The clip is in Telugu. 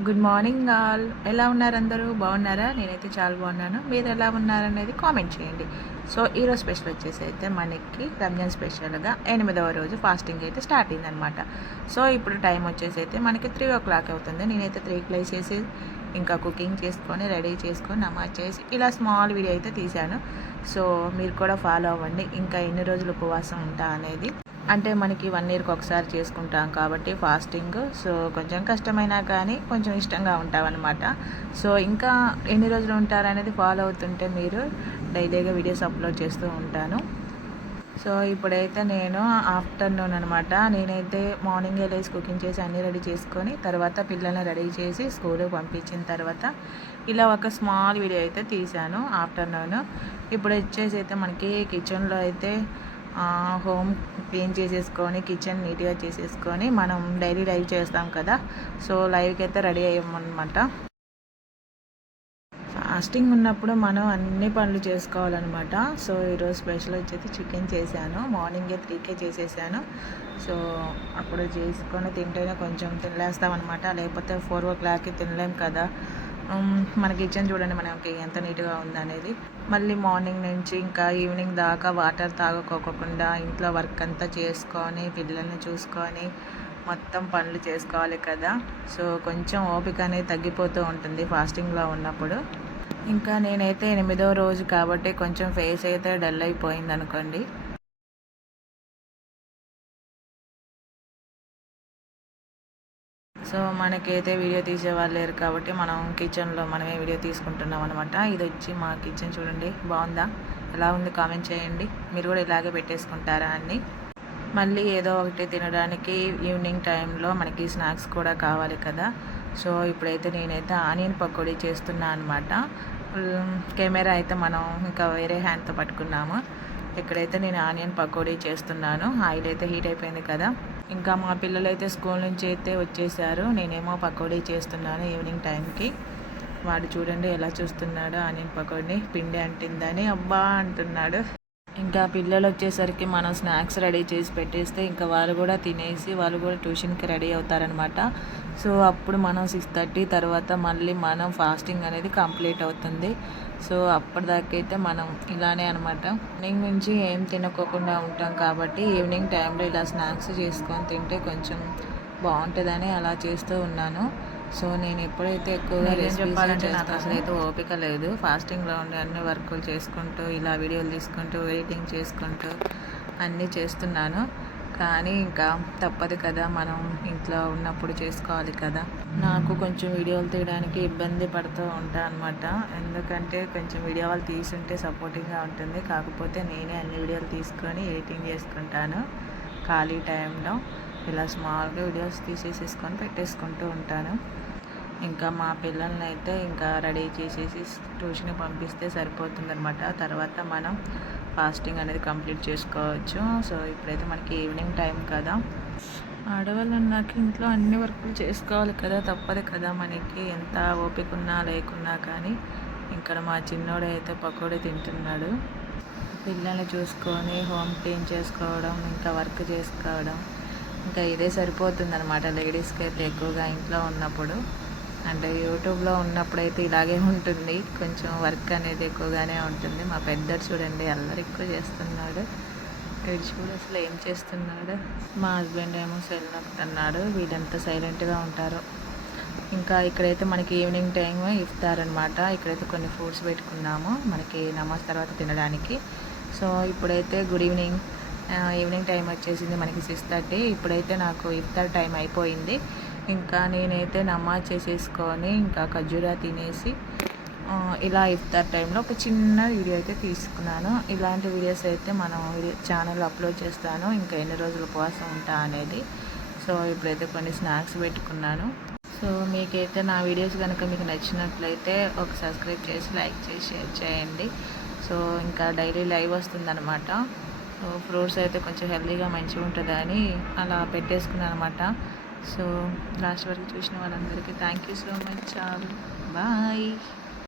Good morning all. ఎలా ఉన్నారు అందరూ? బాగున్నారా? నేనైతే చాలా బాగున్నాను. మీరు ఎలా ఉన్నారనేది కామెంట్ చేయండి. సో ఈరోజు స్పెషల్ వచ్చేసి అయితే మనకి రంజాన్ స్పెషల్గా 8వ రోజు ఫాస్టింగ్ అయితే స్టార్ట్ అయిందనమాట. సో ఇప్పుడు టైం వచ్చేసి అయితే మనకి 3 o'clock అవుతుంది. నేనైతే 3కి లేచేసి ఇంకా కుకింగ్ చేసుకొని రెడీ చేసుకొని నమాజ్ చేసి ఇలా స్మాల్ వీడియో అయితే తీశాను. సో మీరు కూడా ఫాలో అవ్వండి. ఇంకా ఎన్ని రోజులు ఉపవాసం ఉంటా అనేది, అంటే మనకి 1 ఇయర్కి ఒకసారి చేసుకుంటాం కాబట్టి ఫాస్టింగ్. సో కొంచెం కష్టమైనా కానీ కొంచెం ఇష్టంగా ఉంటామన్నమాట. సో ఇంకా ఎన్ని రోజులు ఉంటారనేది ఫాలో అవుతుంటే మీరు డైలీగా వీడియోస్ అప్లోడ్ చేస్తూ ఉంటాను. సో ఇప్పుడైతే నేను ఆఫ్టర్నూన్ అనమాట. నేనైతే మార్నింగే లేసి కుకింగ్ చేసి అన్నీ రెడీ చేసుకొని తర్వాత పిల్లల్ని రెడీ చేసి స్కూల్కి పంపించిన తర్వాత ఇలా ఒక స్మాల్ వీడియో అయితే తీశాను ఆఫ్టర్నూన్. ఇప్పుడు వచ్చేసి అయితే మనకి కిచెన్లో అయితే హోమ్ క్లీన్ చేసేసుకొని కిచెన్ నీట్గా చేసేసుకొని మనం డైలీ లైవ్ చేస్తాం కదా. సో లైవ్కి అయితే రెడీ అయ్యామన్నమాట. ఫాస్టింగ్ ఉన్నప్పుడు మనం అన్ని పనులు చేసుకోవాలన్నమాట. సో ఈరోజు స్పెషల్ వచ్చేసి చికెన్ చేశాను. మార్నింగే 3కే చేసేసాను. సో అప్పుడు చేసుకొని తింటేనే కొంచెం తినలేస్తామన్నమాట. లేకపోతే 4 o'clockకి తినలేం కదా. మన కిచెన్ చూడండి మనకి ఎంత నీట్గా ఉందనేది. మళ్ళీ మార్నింగ్ నుంచి ఇంకా ఈవినింగ్ దాకా వాటర్ తాగకోకుండా ఇంట్లో వర్క్ అంతా చేసుకొని పిల్లల్ని చూసుకొని మొత్తం పనులు చేసుకోవాలి కదా. సో కొంచెం ఓపిక అనేది తగ్గిపోతూ ఉంటుంది ఫాస్టింగ్లో ఉన్నప్పుడు. ఇంకా నేనైతే 8వ రోజు కాబట్టి కొంచెం ఫేస్ అయితే డల్ అయిపోయింది అనుకోండి. సో మనకైతే వీడియో తీసేవాళ్ళు లేరు కాబట్టి మనం కిచెన్లో మనమే వీడియో తీసుకుంటున్నాం అనమాట. ఇది వచ్చి మా కిచెన్ చూడండి, బాగుందా? ఎలా ఉంది కామెంట్ చేయండి. మీరు కూడా ఇలాగే పెట్టేసుకుంటారా అన్నీ? మళ్ళీ ఏదో ఒకటి తినడానికి ఈవినింగ్ టైంలో మనకి స్నాక్స్ కూడా కావాలి కదా. సో ఇప్పుడైతే నేనైతే ఆనియన్ పకోడీ చేస్తున్నా అనమాట. కెమెరా అయితే మనం ఇంకా వేరే హ్యాండ్తో పట్టుకున్నాము. ఇక్కడైతే నేను ఆనియన్ పకోడీ చేస్తున్నాను. ఆయిల్ అయితే హీట్ అయిపోయింది కదా. ఇంకా మా పిల్లలు అయితే స్కూల్ నుంచి అయితే వచ్చేసారు. నేనేమో పకోడీ చేస్తున్నాను ఈవినింగ్ టైంకి. వాడు చూడండి ఎలా చూస్తున్నాడు ఆనియన్ పకోడీ. పిండి అంటిందని అబ్బా అంటున్నాడు. ఇంకా పిల్లలు వచ్చేసరికి మనం స్నాక్స్ రెడీ చేసి పెట్టేస్తే ఇంకా వాళ్ళు కూడా తినేసి వాళ్ళు కూడా ట్యూషన్కి రెడీ అవుతారనమాట. సో అప్పుడు మనం 6:30 తర్వాత మళ్ళీ మనం ఫాస్టింగ్ అనేది కంప్లీట్ అవుతుంది. సో అప్పటిదాకైతే మనం ఇలానే అనమాట. మార్నింగ్ నుంచి ఏం తినకోకుండా ఉంటాం కాబట్టి ఈవినింగ్ టైంలో ఇలా స్నాక్స్ చేసుకొని తింటే కొంచెం బాగుంటుందని అలా చేస్తూ ఉన్నాను. సో నేను ఎప్పుడైతే ఎక్కువగా చెప్పాలంటే నాకు అసలు అయితే ఓపిక లేదు. ఫాస్టింగ్లో ఉండి అన్ని వర్కులు చేసుకుంటూ ఇలా వీడియోలు తీసుకుంటూ ఎడిటింగ్ చేసుకుంటూ అన్నీ చేస్తున్నాను. కానీ ఇంకా తప్పదు కదా, మనం ఇంట్లో ఉన్నప్పుడు చేసుకోవాలి కదా. నాకు కొంచెం వీడియోలు తీయడానికి ఇబ్బంది పడుతూ ఉంటాను అనమాట. ఎందుకంటే కొంచెం వీడియో వాళ్ళు తీసుంటే సపోర్టింగ్గా ఉంటుంది. కాకపోతే నేనే అన్ని వీడియోలు తీసుకొని ఎడిటింగ్ చేసుకుంటాను ఖాళీ టైంలో. ఇలా స్మాల్గా వీడియోస్ తీసేసేసుకొని పెట్టేసుకుంటూ ఉంటాను. ఇంకా మా పిల్లల్ని అయితే ఇంకా రెడీ చేసేసి ట్యూషన్కి పంపిస్తే సరిపోతుందన్నమాట. తర్వాత మనం ఫాస్టింగ్ అనేది కంప్లీట్ చేసుకోవచ్చు. సో ఇప్పుడైతే మనకి ఈవినింగ్ టైం కదా. ఆడవాళ్ళు అన్నాక ఇంట్లో అన్ని వర్కులు చేసుకోవాలి కదా, తప్పదు కదా మనకి. ఎంత ఓపిక ఉన్నా లేకున్నా కానీ. ఇక్కడ మా చిన్నోడు అయితే పకోడీ తింటున్నాడు. పిల్లల్ని చూసుకొని హోమ్ క్లీన్ చేసుకోవడం, ఇంకా వర్క్ చేసుకోవడం, ఇంకా ఇదే సరిపోతుందన్నమాట లేడీస్కి అయితే ఎక్కువగా ఇంట్లో ఉన్నప్పుడు. అంటే యూట్యూబ్లో ఉన్నప్పుడైతే ఇలాగే ఉంటుంది, కొంచెం వర్క్ అనేది ఎక్కువగానే ఉంటుంది. మా పెద్దడు చూడండి అల్లరి ఎక్కువ చేస్తున్నాడు. వీడు చూడు అసలు ఏం చేస్తున్నాడు. మా హస్బెండ్ ఏమో సెల్ నొక్కుతున్నాడు. వీళ్ళంతా సైలెంట్గా ఉంటారు. ఇంకా ఇక్కడైతే మనకి ఈవినింగ్ టైం ఇఫ్తార్ అనమాట. ఇక్కడైతే కొన్ని ఫ్రూట్స్ పెట్టుకున్నాము మనకి నమాజ్ తర్వాత తినడానికి. సో ఇప్పుడైతే గుడ్ ఈవినింగ్, ఈవినింగ్ టైం వచ్చేసింది మనకి 6:30. ఇప్పుడైతే నాకు ఇఫ్తార్ టైం అయిపోయింది. ఇంకా నేనైతే నమాజ్ చేసేసుకొని ఇంకా ఖర్జూరా తినేసి ఇలా ఇఫ్తార్ టైంలో ఒక చిన్న వీడియో అయితే తీసుకున్నాను. ఇలాంటి వీడియోస్ అయితే మనం ఛానల్లో అప్లోడ్ చేస్తాను ఇంకా ఎన్ని రోజులు ఉపవాసం ఉంటా అనేది. సో ఇప్పుడైతే కొన్ని స్నాక్స్ పెట్టుకున్నాను. సో మీకైతే నా వీడియోస్ కనుక మీకు నచ్చినట్లయితే ఒక సబ్స్క్రైబ్ చేసి లైక్ చేసి షేర్ చేయండి. సో ఇంకా డైలీ లైవ్ వస్తుందన్నమాట. సో ఫ్రూట్స్ అయితే కొంచెం హెల్తీగా మంచిగా ఉంటుందని అలా పెట్టేసుకున్నాను అనమాట. సో లాస్ట్ వరకు చూసిన వాళ్ళందరికీ thank you so much. Bye.